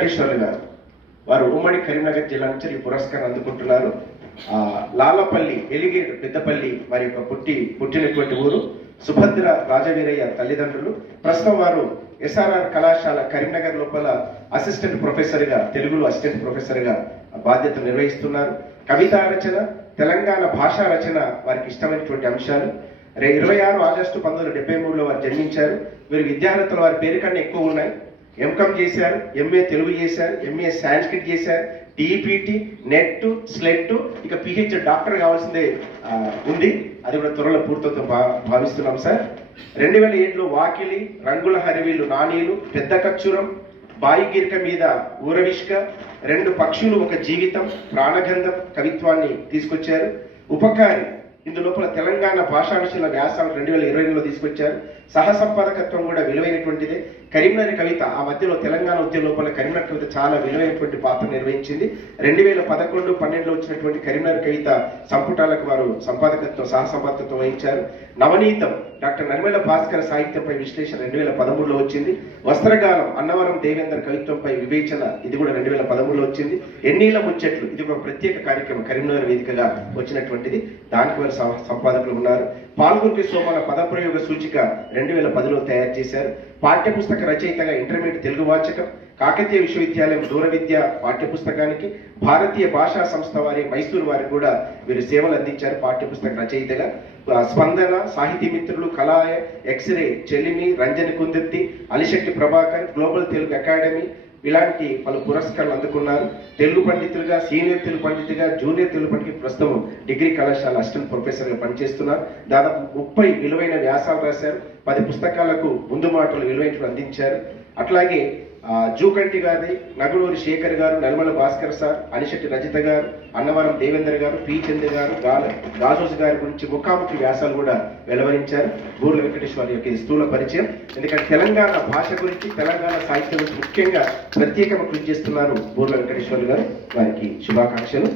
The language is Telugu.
వెంకటేశ్వర్లు గారు. వారు ఉమ్మడి కరీంనగర్ జిల్లా నుంచి ఈ పురస్కారం అందుకుంటున్నారు. లాలపల్లి ఎలిగేడు పెద్దపల్లి వారి యొక్క పుట్టి పుట్టినటువంటి ఊరు సుభద్ర రాజవీరయ్య తల్లిదండ్రులు. ప్రస్తుతం వారు ఎస్ఆర్ఆర్ కళాశాల కరీంనగర్ లోపల అసిస్టెంట్ ప్రొఫెసర్గా తెలుగులో అసిస్టెంట్ ప్రొఫెసర్గా నిర్వహిస్తున్నారు. కవితా రచన తెలంగాణ భాషా రచన వారికి ఇష్టమైనటువంటి అంశాలు. రే ఇరవై ఆరు ఆగస్టు పంతొమ్మిది వందల డెబ్బై మూడులో వారు జన్మించారు. వీరు విద్యార్థుల వారి పేరు కన్నా ఎక్కువ ఉన్నాయి. ఎంకామ్ చేశారు ఎంఏ తెలుగు చేశారు ఎంఏ సాంస్క్రిట్ చేశారు టీపీటీ నెట్ స్లెట్ ఇక పిహెచ్ డాక్టర్ కావాల్సిందే ఉంది. అది కూడా త్వరలో పూర్తవుతో భా భావిస్తున్నాం సార్. రెండు వేల ఏడులో వాకిలి రంగుల హరివీలు నాణీలు పెద్ద కచ్చురం బాయిగిరిక మీద ఊరవిష్క రెండు పక్షులు ఒక జీవితం ప్రాణగంధం కవిత్వాన్ని తీసుకొచ్చారు. ఉపకారి ఇందులోపల తెలంగాణ భాషాంశాల వ్యాసాలు రెండు వేల ఇరవై రెండులో తీసుకొచ్చారు. సహసంపాదకత్వం కూడా విలువైనటువంటిదే. కరీంనగర్ కవిత ఆ మధ్యలో తెలంగాణ ఉద్యమ లోపల కరీంనగర్ కవిత చాలా విలువైనటువంటి పాత్ర నిర్వహించింది. రెండు వేల పదకొండు పన్నెండులో వచ్చినటువంటి కరీంనగర్ కవిత సంపుటాలకు వారు సంపాదకత్వం సహసంపాదకత్వం వహించారు. నవనీతం డాక్టర్ నర్మల భాస్కర్ సాహిత్యంపై విశ్లేషణ రెండు వేల పదమూడులో వచ్చింది. వస్త్రగానం అన్నవరం దేవేందర్ కవిత్వంపై వివేచన ఇది కూడా రెండు వేల పదమూడులో వచ్చింది. ఎన్నీల ముచ్చట్లు ఇది ఒక ప్రత్యేక కార్యక్రమం కరీంనగర్ వేదికగా వచ్చినటువంటిది. దానికి వారు సం- సంపాదకులు ఉన్నారు. పాల్గొంటి సోమన పదప్రయోగ సూచిక రెండు వేల పదిలో తయారు చేశారు. పాఠ్యపుస్తక రచయితగా ఇంటర్మీడియట్ తెలుగు వాచకం కాకతీయ విశ్వవిద్యాలయం దూర విద్య పాఠ్యపుస్తకానికి భారతీయ భాషా సంస్థ వారి మైసూరు వారికి కూడా వీరు సేవలు అందించారు పాఠ్యపుస్తక రచయితగా. స్పందన సాహితీ మిత్రులు కళాయ ఎక్స్రే చెలిమి రంజన్ కుందెత్తి అలిశెట్టి ప్రభాకర్ గ్లోబల్ తెలుగు అకాడమీ ఇలాంటి పలు పురస్కారాలు అందుకున్నారు. తెలుగు పండితులుగా సీనియర్ తెలుగు పండితుగా జూనియర్ తెలుగు పండితులు ప్రస్తుతం డిగ్రీ కళాశాల అసిస్టెంట్ ప్రొఫెసర్గా పనిచేస్తున్నారు. దాదాపు ముప్పై విలువైన వ్యాసాలు రాశారు. పది పుస్తకాలకు ముందు మాటలు విలువైనవి అందించారు. అట్లాగే జూకంటి గారి నగులూరి శేఖర్ గారు నల్మల భాస్కర్ సార్ అనిశెట్టి రజిత గారు అన్నవరం దేవేందర్ గారు పి చంద్ర గారు గాల గాజోస్ గారి గురించి ముఖాముఖి వ్యాసాలు కూడా వెలువరించారు. బూర్ల వెంకటేశ్వర యొక్క స్థూల పరిచయం. ఎందుకంటే తెలంగాణ భాష గురించి తెలంగాణ సాహిత్యం గురించి ముఖ్యంగా ప్రత్యేకంగా కృషి చేస్తున్నారు బూర్ల వెంకటేశ్వర గారు. వారికి శుభాకాంక్షలు.